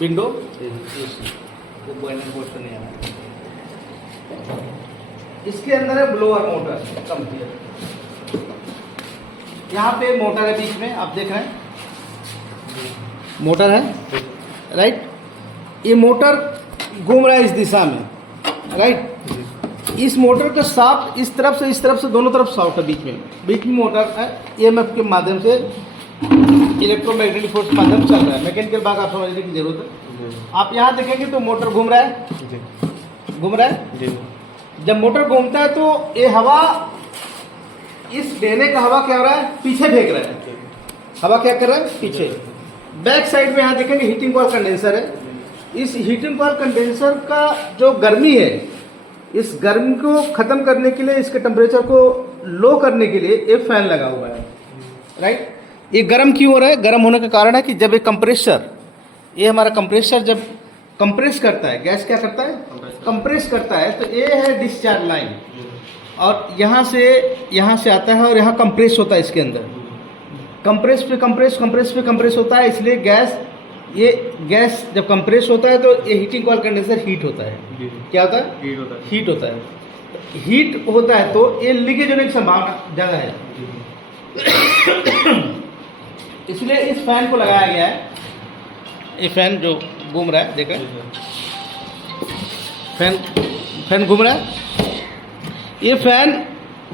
Window portion नहीं आ रहा। इसके अंदर है ब्लोअर मोटर कंप्लीट। यहाँ पे मोटर है बीच में, आप देख रहे हैं मोटर है, राइट। ये मोटर घूम रहा है इस दिशा में, राइट। इस मोटर का शाफ्ट इस तरफ से दोनों तरफ शाफ्ट है, बीच में मोटर है। ईएमएफ के माध्यम से, इलेक्ट्रोमैग्नेटिक फोर्स के माध्यम से चल रहा है। मैकेनिकल भाग आप समझने की जरूरत है। आप यहाँ देखेंगे तो मोटर घूम रहा है, जब मोटर घूमता है तो ये हवा, इस देने का हवा क्या हो रहा है, पीछे फेंक रहा है। हवा क्या कर रहा है, पीछे। बैक साइड में यहाँ देखेंगे हीटिंग कॉइल कंडेंसर है। इस हीटिंग कॉइल कंडेंसर का जो गर्मी है, इस गर्मी को खत्म करने के लिए, इसके टेम्परेचर को लो करने के लिए एक फैन लगा हुआ है, राइट। ये गर्म क्यों हो रहा है? गर्म होने का कारण है कि जब ये कंप्रेसर, ये हमारा कंप्रेसर जब कंप्रेस करता है, गैस क्या करता है, कंप्रेस करता है, तो ये है डिस्चार्ज लाइन, और यहाँ से आता है और यहाँ कंप्रेस होता है इसके अंदर। कंप्रेस पे कंप्रेस होता है, इसलिए गैस जब कंप्रेस होता है तो ये हीटिंग कॉइल कंडेंसर हीट होता है। क्या होता है? हीट होता है। हीट होता है तो ये लीकेज होने की संभावना ज़्यादा है। इसलिए इस फैन को लगाया गया है। ये फैन जो घूम रहा है, देखा, फैन घूम रहा है। ये फैन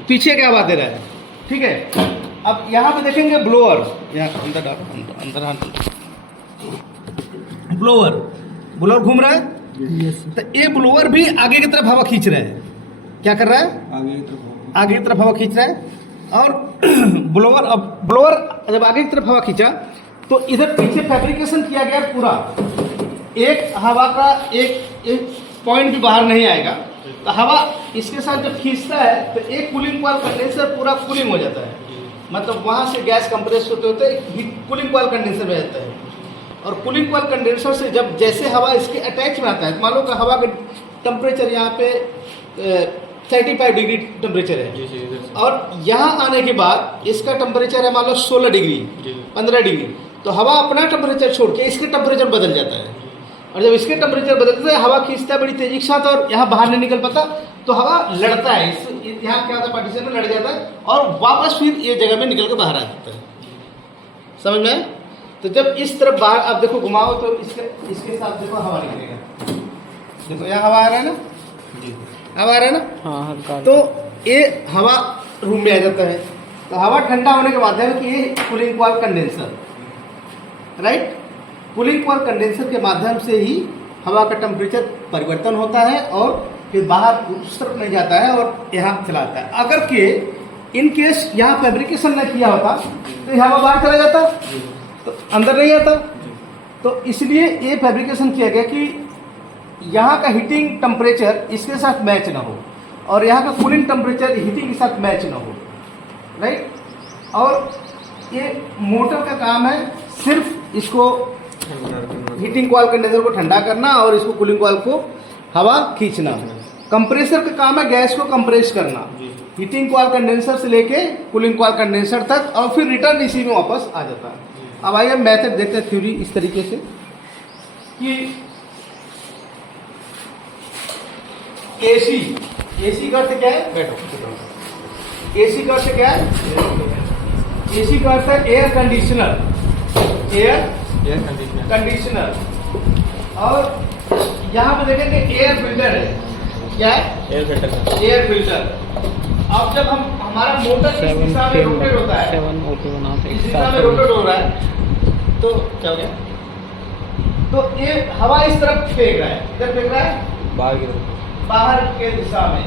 पीछे क्या आवाज दे रहा है, ठीक है। अब यहाँ पे देखेंगे ब्लोअर, यहाँ अंदर ब्लोअर घूम रहा है। तो ये ब्लोअर भी आगे की तरफ हवा खींच रहा है। क्या कर रहा है? आगे की तरफ हवा खींच रहा है। और ब्लोअर जब आगे की तरफ हवा खींचा तो इधर पीछे फैब्रिकेशन किया गया पूरा। एक हवा का एक पॉइंट भी बाहर नहीं आएगा। तो हवा इसके साथ जब खींचता है तो एक कूलिंग कॉइल कंडेंसर पूरा कूलिंग हो जाता है। मतलब वहाँ से गैस कंप्रेस होते कूलिंग कॉइल कंडेंसर में जाता है। और कूलिंग कॉइल कंडेंसर से जब जैसे हवा इसके अटैच में आता है, मान लो कि हवा का टेम्परेचर यहाँ पे 35 डिग्री टेम्परेचर है, और यहाँ आने के बाद इसका टेम्परेचर है मान लो 16 डिग्री, 15 डिग्री। तो हवा अपना टेम्परेचर छोड़ के इसके टेम्परेचर बदल जाता है। और जब इसके टेम्परेचर बदलता है, हवा खींचता है बड़ी तेजी के साथ, और यहाँ बाहर नहीं निकल पाता, तो हवा लड़ता है। यहाँ क्या होता है, पार्टीशन में लड़ जाता है और वापस फिर ये जगह में निकल के बाहर आ जाता है। समझ में? तो जब इस तरफ बाहर आप देखो घुमाओ तो इसके साथ देखो हवा निकलेगा। देखो यहाँ हवा आ रहा है ना, हवा आ रहा है ना, हाँ। तो ये हवा रूम में आ जाता है। तो हवा ठंडा होने के बाद है कि ये cooling coil condenser, right. Cooling coil condenser के माध्यम से ही हवा का टेम्परेचर परिवर्तन होता है और फिर बाहर उस तरफ नहीं जाता है और यहाँ चला आता है। अगर के इन केस यहाँ फैब्रिकेशन नहीं किया होता तो हवा बाहर चला जाता, तो अंदर नहीं आता। तो इसलिए ये फैब्रिकेशन किया गया कि यहाँ का हीटिंग टेम्परेचर इसके साथ मैच ना हो और यहाँ का कूलिंग टेम्परेचर हीटिंग के साथ मैच ना हो, राइट। और ये मोटर का काम है सिर्फ इसको हीटिंग कॉइल कंडेंसर को ठंडा करना और इसको कूलिंग कॉइल को हवा खींचना। कंप्रेसर का काम है गैस को कंप्रेस करना, हीटिंग कॉइल कंडेंसर से लेके कूलिंग कॉइल कंडेंसर तक, और फिर रिटर्न इसी में वापस आ जाता है। अब आइए मेथड देखते हैं, थ्योरी इस तरीके से कि एसी का अर्थ क्या है, बैठो, एसी का अर्थ क्या है, एसी का अर्थ है एयर कंडीशनर, कंडीशनर। और यहाँ पे देखेंगे एयर फिल्टर है, क्या है, एयर फिल्टर। अब जब हमारा मोटर इस दिशा में रोटेट होता है, इस दिशा में रोटेट हो रहा है, तो क्या हो गया, तो ये हवा इस तरफ फेंक रहा है, इधर फेंक रहा है, बाहर के दिशा में,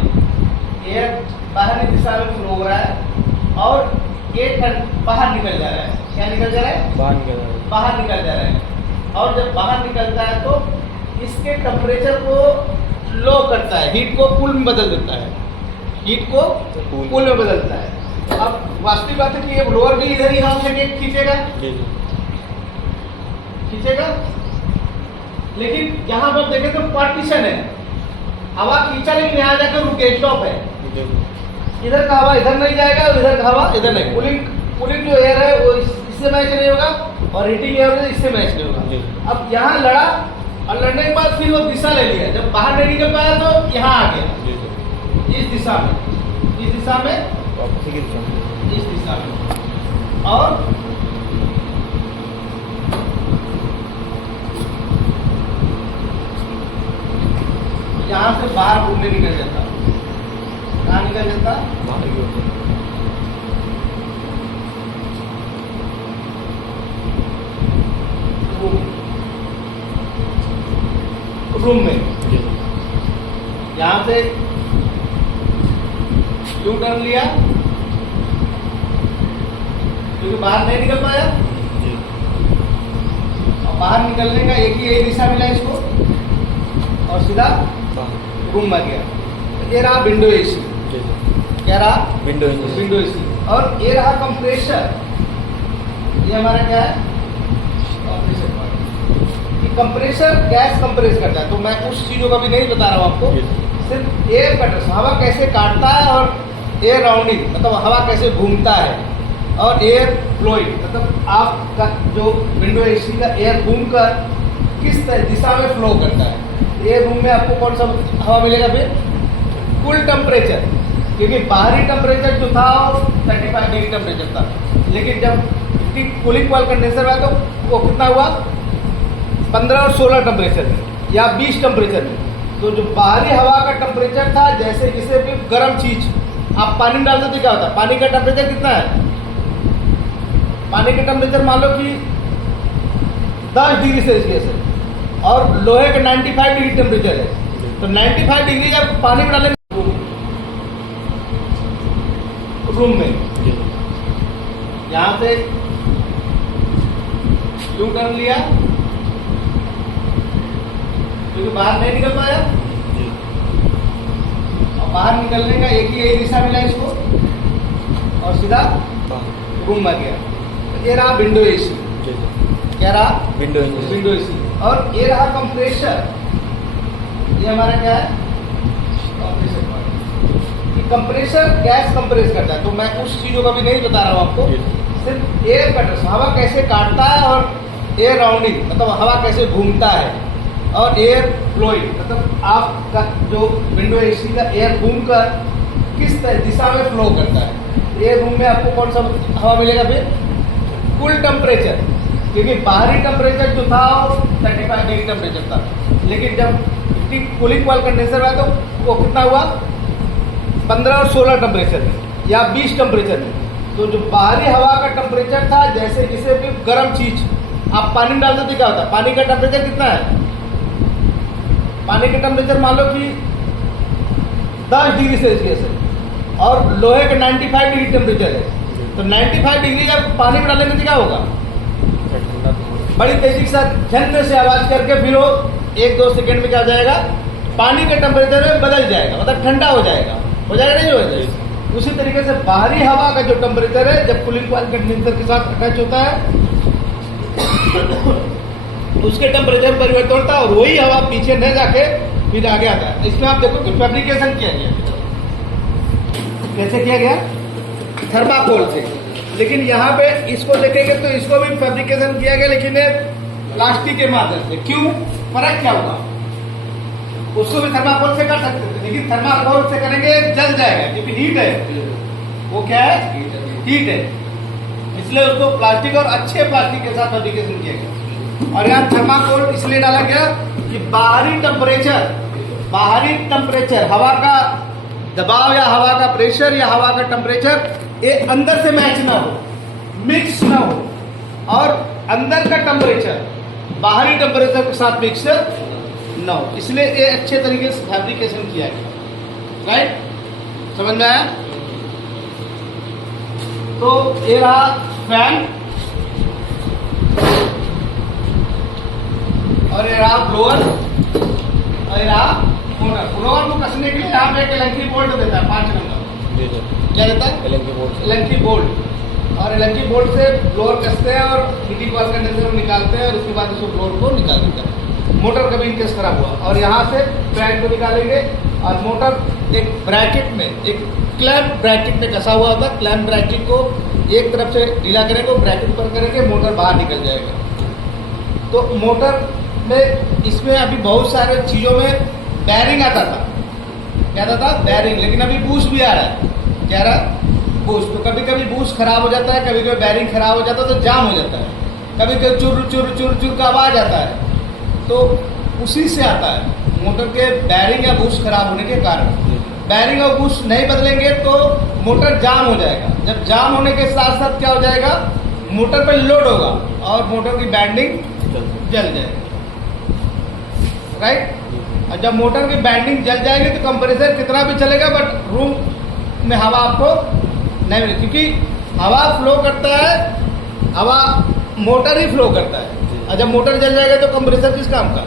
एयर बाहर की दिशा में फ्लो हो रहा है और ये बाहर निकल जा रहा है। क्या निकल जा रहा है, बाहर निकल जा रहा है। और जब बाहर निकलता है तो इसके टेम्परेचर को लो करता है, हीट को कूल में बदल देता है, हीट को कूल में बदलता है। अब वास्तविक बात है कि ये ब्लोअर भी इधर ही हवा खींचेगा, लेकिन यहाँ पर देखें तो पार्टीशन है, हवा खींचा लेकिन यहाँ जाकर रुक गया, स्टॉप है। इधर का हवा इधर नहीं जाएगा और इधर का हवा इधर नहीं। कूलिंग जो एयर है वो इससे मैच नहीं होगा और हीटिंग एयर में इससे मैच नहीं होगा। अब यहाँ लड़ा और लड़ने के बाद फिर वो दिशा ले लिया, जब बाहर नहीं निकल पाया तो यहाँ आ गया इस दिशा में, इस दिशा में, इस दिशा में, और यहाँ से बाहर घूमने निकल जाता। कहाँ निकल जाता? रूम में। यहाँ से यू टर्न लिया क्योंकि बाहर नहीं निकल पाया, और बाहर निकलने का एक ही यही दिशा मिला इसको, और सीधा रूम में गया। ये रहा विंडो एसी, क्या रहा? Window AC. और ये रहा कंप्रेसर, ये हमारा क्या है? कंप्रेसर गैस कंप्रेस करता है, तो मैं उस चीजों का भी नहीं बता रहा हूँ आपको, सिर्फ एयर कटर हवा कैसे काटता है, और एयर राउंडिंग मतलब हवा कैसे घूमता है, और एयर फ्लोइंग मतलब आपका जो विंडो एसी का एयर घूमकर किस दिशा में फ्लो करता है। एयर रूम में आपको कौन सा हवा मिलेगा? फिर कूल टेम्परेचर, क्योंकि बाहरी टेम्परेचर जो था वो 35 डिग्री टेम्परेचर था, लेकिन जब कूलिंग कॉइल कंडेंसर हुआ तो वो कितना हुआ? 15 और 16 टेम्परेचर में या 20 टेम्परेचर में। तो जो बाहरी हवा का टेम्परेचर था, जैसे किसी भी गर्म चीज आप पानी में डालते तो क्या होता है? पानी का टेम्परेचर कितना है? पानी का टेम्परेचर मान लो कि 10 डिग्री सेल्सियस है, और लोहे का 95 डिग्री टेम्परेचर है, तो 95 डिग्री जब पानी में डालेंगे रूम में, यहाँ से यू टर्न लिया क्योंकि बाहर नहीं निकल पाया, और बाहर निकलने का एक ही यही दिशा मिला इसको, और सीधा रूम में गया। ये रहा विंडो एसी, क्या रहा? Window AC. और ये रहा कंप्रेसर, ये हमारा क्या है? कंप्रेसर गैस कंप्रेस करता है, तो मैं उस चीजों का भी नहीं बता रहा हूँ आपको, सिर्फ एयर कटर हवा कैसे काटता है, और एयर राउंडिंग मतलब हवा कैसे घूमता है, और एयर फ्लोइंग मतलब आपका जो विंडो एसी का एयर घूमकर किस दिशा में फ्लो करता है। एयर रूम में आपको कौन सा हवा मिलेगा? फिर कूल टेम्परेचर, क्योंकि बाहरी टेम्परेचर जो था वो 35 डिग्री टेम्परेचर था, लेकिन जब कूलिंग कॉइल कंडेंसर हुआ तो वो कितना हुआ? 15 और 16 टेम्परेचर में या 20 टेम्परेचर में। तो जो बाहरी हवा का टेम्परेचर था, जैसे किसी भी गर्म चीज आप पानी में डालते तो क्या होता है? पानी का टेम्परेचर कितना है? पानी का टेम्परेचर मान लो कि 10 डिग्री सेल्सियस है, और लोहे का 95 डिग्री टेम्परेचर है, तो 95 डिग्री जब पानी में डालेंगे तो क्या होगा? बड़ी तेजी के साथ झन से आवाज करके फिर वो 1-2 सेकंड में क्या हो जाएगा? पानी के टेम्परेचर में बदल जाएगा, मतलब ठंडा हो जाएगा नहीं हो जाएगा। उसी तरीके से बाहरी हवा का जो टेम्परेचर है, जब कूलिंग कॉइल कंडेंसर के साथ अटैच होता है उसके टेम्परेचर परिवर्तन होता है, और वही हवा पीछे न जाके फिर आगे आता है। इसमें आप देखो कि फैब्रिकेशन किया गया, कैसे किया गया? थर्माकोल से। लेकिन यहाँ पे इसको देखेंगे तो इसको भी फैब्रिकेशन किया गया, लेकिन प्लास्टिक के माध्यम से। क्यों? फर्क क्या होगा? उसको भी थर्माकोल से कर सकते थे, लेकिन थर्माकोल से करेंगे जल जाएगा, क्योंकि हीट है। वो क्या है? हीट है, इसलिए उसको प्लास्टिक और अच्छे प्लास्टिक के साथ फैब्रिकेशन किया गया। और यहाँ थर्माकोल इसलिए डाला गया कि बाहरी टेम्परेचर हवा का दबाव या हवा का प्रेशर या हवा का टेम्परेचर ये अंदर से मैच ना हो, मिक्स ना हो, और अंदर का टेम्परेचर बाहरी टेम्परेचर के साथ मिक्स ना हो, इसलिए ये अच्छे तरीके से फैब्रिकेशन किया गया। राइट? समझ में आया? तो ये रहा फैन, और ये रहा ब्लोअर, और ये रहा मोटर। ब्लोअर को कसने के लिए यहाँ पे एक इलेक्ट्रिक बोल्ट देता है 5 नंबर। क्या देता है? Electric bolt. और इलेक्ट्रिक बोल्ट से ब्लोअर कसते हैं और हीटिंग कॉइल कंडेंसर में निकालते हैं, और उसके बाद उसको ब्लोअर को निकाल देते हैं। मोटर कभी इनकेस खराब हुआ, और यहाँ से फैन को निकालेंगे, और मोटर एक ब्रैकेट में, एक क्लैंप ब्रैकेट में कसा हुआ होता है। क्लैंप ब्रैकेट को एक तरफ से ढीला करेंगे, ब्रैकेट ऊपर करेंगे, मोटर बाहर निकल जाएगा। तो मोटर में इसमें अभी बहुत सारे चीज़ों में बैरिंग आता था, क्या आता था? बैरिंग। लेकिन अभी बूस्ट भी आ रहा है, क्या रहा है? बूस्ट। तो कभी कभी बूस्ट खराब हो जाता है, कभी कभी बैरिंग खराब हो जाता है तो जाम हो जाता है, कभी कभी चुर चुर चुर चुर का आवाज आता है। तो उसी से आता है मोटर के बैरिंग या बूस्ट खराब होने के कारण। बैरिंग और बूस्ट नहीं बदलेंगे तो मोटर जाम हो जाएगा। जब जाम होने के साथ साथ क्या हो जाएगा? मोटर पर लोड होगा और मोटर की बैंडिंग जल जाएगी, राइट। और जब मोटर की बैंडिंग जल जाएगी तो कंप्रेसर कितना भी चलेगा बट रूम में हवा आपको नहीं मिलेगी, क्योंकि हवा फ्लो करता है, हवा मोटर ही फ्लो करता है। और जब मोटर जल जाएगा तो कंप्रेसर किस काम का?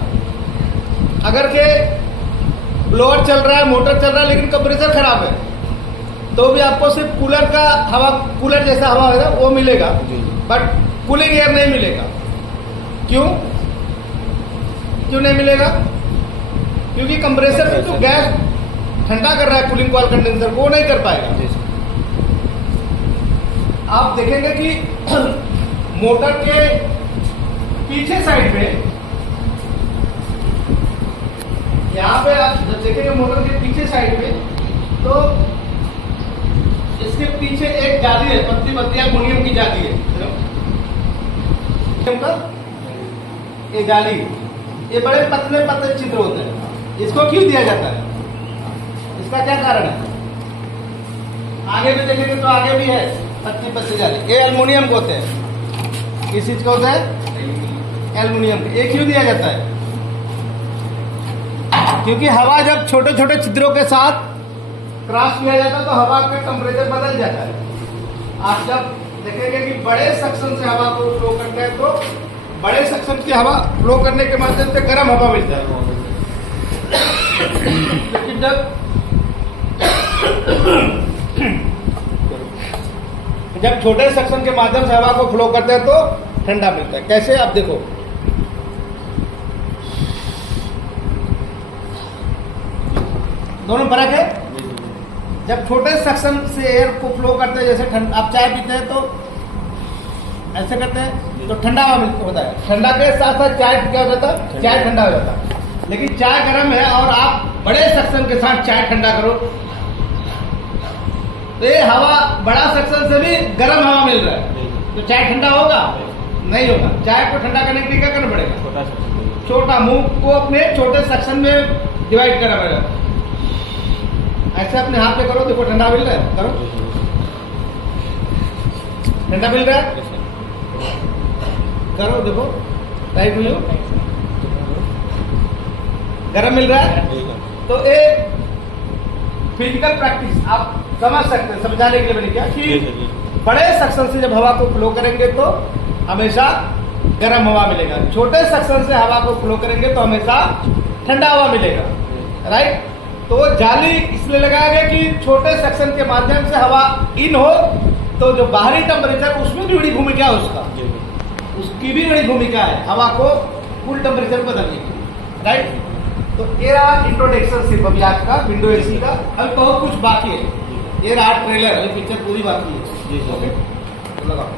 अगर के ब्लोअर चल रहा है, मोटर चल रहा है, लेकिन कंप्रेसर खराब है तो भी आपको सिर्फ कूलर का हवा, कूलर जैसा हवा होगा वो मिलेगा, बट कूलिंग एयर नहीं मिलेगा। क्यों नहीं मिलेगा? क्योंकि कंप्रेसर में तो गैस ठंडा कर रहा है, कूलिंग कॉइल कंडेंसर को नहीं कर पाएगा। आप देखेंगे कि मोटर के पीछे साइड में, यहाँ पे आप जब देखेंगे मोटर के पीछे साइड में, तो इसके पीछे एक जाली है, पतली पतली एल्युमिनियम की जाली है, ये जाली, ये बड़े पतले पतले चित्र होते हैं। इसको क्यों दिया जाता है? इसका क्या कारण है? आगे भी देखेंगे तो आगे भी है पतली पतली जाली, ये एल्युमिनियम के होते हैं। किस चीज का होता है? एल्युमिनियम के। ये क्यों दिया जाता है? क्योंकि हवा जब छोटे छोटे छिद्रों के साथ क्रॉस किया जाता है तो हवा का टेम्परेचर बदल जाता है। आप जब देखेंगे कि बड़े सक्शन से हवा को फ्लो करते हैं तो बड़े सक्शन की हवा फ्लो करने के माध्यम से गर्म हवा मिलता है। लेकिन जब छोटे सक्शन के माध्यम से हवा को फ्लो करते हैं तो ठंडा मिलता है। कैसे? आप देखो, दोनों फर्क है। जब छोटे सक्शन से एयर को फ्लो करते हैं, जैसे आप चाय पीते हैं तो ऐसे करते हैं तो ठंडा हवा होता है, ठंडा के साथ साथ चाय क्या हो जाता है? चाय ठंडा हो जाता है। लेकिन चाय गर्म है और आप बड़े सक्शन के साथ चाय ठंडा करो तो ये हवा, बड़ा सक्शन से भी गर्म हवा मिल रहा है, तो चाय ठंडा होगा? नहीं होगा। चाय को ठंडा करने के लिए क्या करना पड़ेगा? छोटा मुंह को अपने छोटे सेक्शन में डिवाइड करना पड़ेगा। ऐसे अपने हाथ पे करो, देखो ठंडा मिल रहा है, करो, ठंडा मिल रहा है, करो, देखो टाइट हुई, गरम मिल रहा है। तो एक फिजिकल प्रैक्टिस आप समझ सकते हैं, समझाने के लिए मैंने क्या कि बड़े सेक्शन से जब हवा को फ्लो करेंगे तो हमेशा गर्म हवा मिलेगा, छोटे सेक्शन से हवा को फ्लो करेंगे तो हमेशा ठंडा हवा मिलेगा, राइट। तो वो जाली इसलिए लगाया गया कि छोटे सेक्शन के माध्यम से हवा इन हो तो जो बाहरी टेम्परेचर, उसमें भी बड़ी भूमिका है उसका, उसकी भी बड़ी भूमिका है हवा को कूल टेम्परेचर बदलने की, राइट। तो ये रहा इंट्रोडक्शन सिर्फ अभी आज का विंडो एसी का। अभी बहुत कुछ बाकी है, ये रहा ट्रेलर, अभी पिक्चर पूरी बाकी है। ओके, लगाओ।